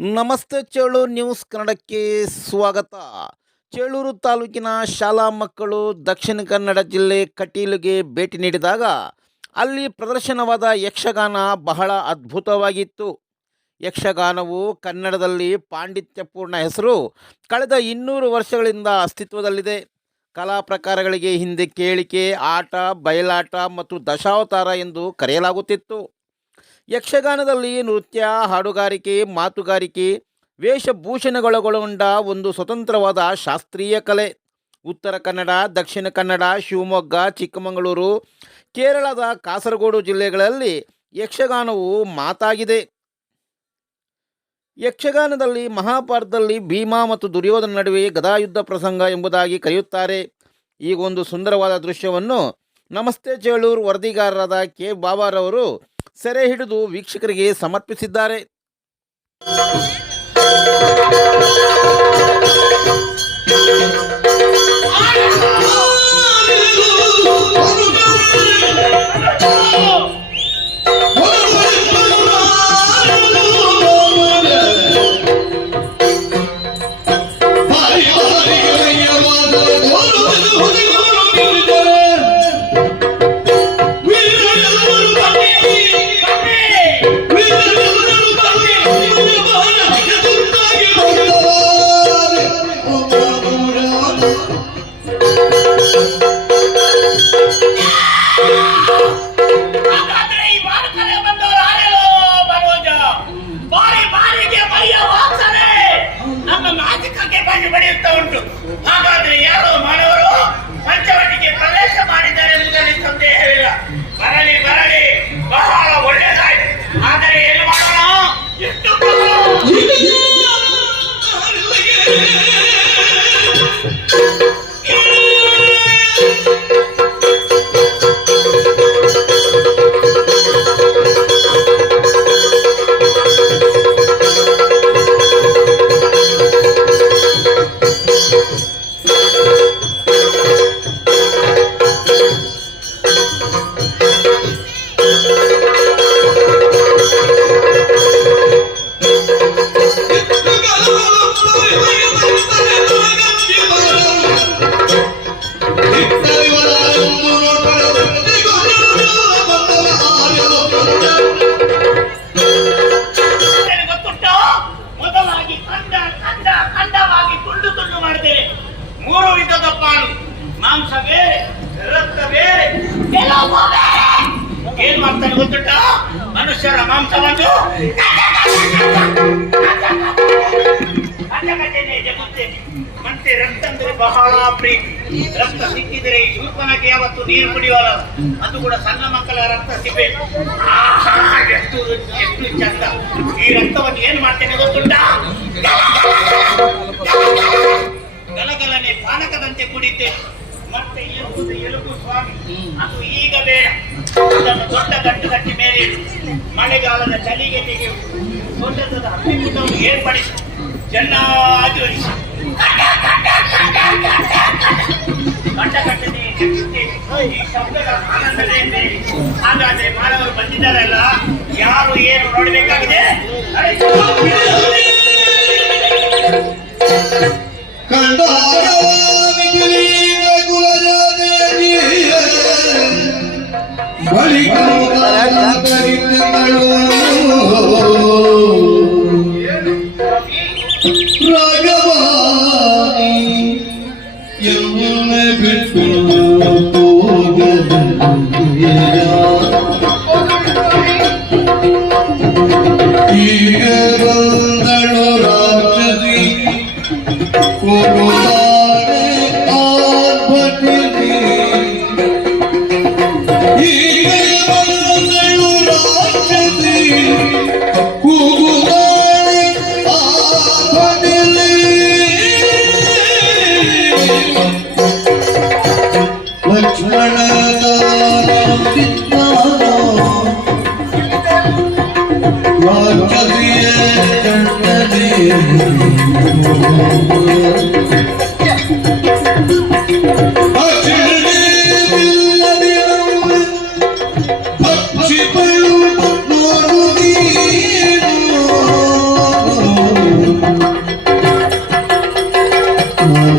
ನಮಸ್ತೆ ಚೇಳೂರು ನ್ಯೂಸ್ ಕನ್ನಡಕ್ಕೆ ಸ್ವಾಗತ. ಚೇಳೂರು ತಾಲೂಕಿನ ಶಾಲಾ ಮಕ್ಕಳು ದಕ್ಷಿಣ ಕನ್ನಡ ಜಿಲ್ಲೆ ಕಟೀಲುಗೆ ಭೇಟಿ ನೀಡಿದಾಗ ಅಲ್ಲಿ ಪ್ರದರ್ಶನವಾದ ಯಕ್ಷಗಾನ ಬಹಳ ಅದ್ಭುತವಾಗಿತ್ತು. ಯಕ್ಷಗಾನವು ಕನ್ನಡದಲ್ಲಿ ಪಾಂಡಿತ್ಯಪೂರ್ಣ ಹೆಸರು ಕಳೆದ 200 ವರ್ಷಗಳಿಂದ ಅಸ್ತಿತ್ವದಲ್ಲಿದೆ. ಕಲಾ ಪ್ರಕಾರಗಳಿಗೆ ಹಿಂದೆ ಕೇಳಿಕೆ, ಆಟ, ಬಯಲಾಟ ಮತ್ತು ದಶಾವತಾರ ಎಂದು ಕರೆಯಲಾಗುತ್ತಿತ್ತು. ಯಕ್ಷಗಾನದಲ್ಲಿ ನೃತ್ಯ, ಹಾಡುಗಾರಿಕೆ, ಮಾತುಗಾರಿಕೆ, ವೇಷಭೂಷಣಗಳೊಳಗೊಂಡ ಒಂದು ಸ್ವತಂತ್ರವಾದ ಶಾಸ್ತ್ರೀಯ ಕಲೆ. ಉತ್ತರ ಕನ್ನಡ, ದಕ್ಷಿಣ ಕನ್ನಡ, ಶಿವಮೊಗ್ಗ, ಚಿಕ್ಕಮಗಳೂರು, ಕೇರಳದ ಕಾಸರಗೋಡು ಜಿಲ್ಲೆಗಳಲ್ಲಿ ಯಕ್ಷಗಾನವು ಮಾತಾಗಿದೆ. ಯಕ್ಷಗಾನದಲ್ಲಿ ಮಹಾಭಾರತದಲ್ಲಿ ಭೀಮ ಮತ್ತು ದುರ್ಯೋಧನ ನಡುವೆ ಗದಾಯುದ್ಧ ಪ್ರಸಂಗ ಎಂಬುದಾಗಿ ಕರೆಯುತ್ತಾರೆ. ಈಗೊಂದು ಸುಂದರವಾದ ದೃಶ್ಯವನ್ನು ನಮಸ್ತೆ ಚೇಳೂರು ವರದಿಗಾರರಾದ ಕೆ ಬಾಬಾರವರು ಸೆರೆ ಹಿಡಿದು ವೀಕ್ಷಕರಿಗೆ ಸಮರ್ಪಿಸಿದ್ದಾರೆ. ಹಾಗಾದ್ರೆ ಯಾರೋ ಮಾನವರು ಪಂಚವಟಿಗೆ ಪ್ರವೇಶ ಮಾಡಿದ್ದಾರೆ ಎಂಬುದರಲ್ಲಿ ಸಂದೇಹವಿಲ್ಲ. ಬರಲಿ ಬರಲಿ, ಬಹಳ ಒಳ್ಳೆಯದಾಯ್ತು. ಆದರೆ ಏನು ಮಾಡೋಣ? ಎಷ್ಟು ಮೂರು ವಿಧದ ಪಾಲು, ಮಾಂಸ ಬೇರೆ, ರಕ್ತ ಬೇರೆ, ಏನ್ ಮಾಡ್ತಾನೆ ಗೊತ್ತುಂಟ? ಮನುಷ್ಯರ ಮಾಂಸವನ್ನು ಮತ್ತೆ ರಕ್ತ ಅಂದ್ರೆ ಬಹಳ ಪ್ರೀತಿ. ರಕ್ತ ಸಿಕ್ಕಿದರೆ ಈ ಶೂರ್ಪನಕ್ಕೆ ಯಾವತ್ತು ನೀರು ಕುಡಿಯುವಲ್ಲ, ಅದು ಕೂಡ ಸಣ್ಣ ಮಕ್ಕಳ ರಕ್ತ ಸಿಗಬೇಕು. ಎಷ್ಟು ಚಂದ! ಈ ರಕ್ತವನ್ನು ಏನ್ ಮಾಡ್ತೇನೆ ಗೊತ್ತುಂಟ? ಗಲಗಲನೆ ಪಾನಕದಂತೆ ಕುಡಿತೆ. ಮತ್ತೆ ಎಲುಬು ಸ್ವಾಮಿ, ಅದು ಈಗ ಬೇಡ. ಅದನ್ನು ದೊಡ್ಡ ಗಟ್ಟುಗಟ್ಟಿ ಮೇಲೆ ಇಡು. ಮಳೆಗಾಲದ ಚಳಿಗೆ ತೆಗೆಯುವುದು. ಸೋಷದ ಹತ್ತಿರವನ್ನು ಏರ್ಪಡಿಸಿ ಚೆನ್ನಾಗಿ ಒಳಿಸಿ ಗಂಟಗಟ್ಟನೆ ಈ ಶಬ್ದದ ಆನಂದವೇ ಬೇರೆ. ಹಾಗಾದ್ರೆ ಮಾನವರು ಬಂದಿದ್ದಾರಲ್ಲ, ಯಾರು ಏನು ನೋಡಬೇಕಾಗಿದೆ?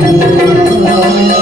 ಆ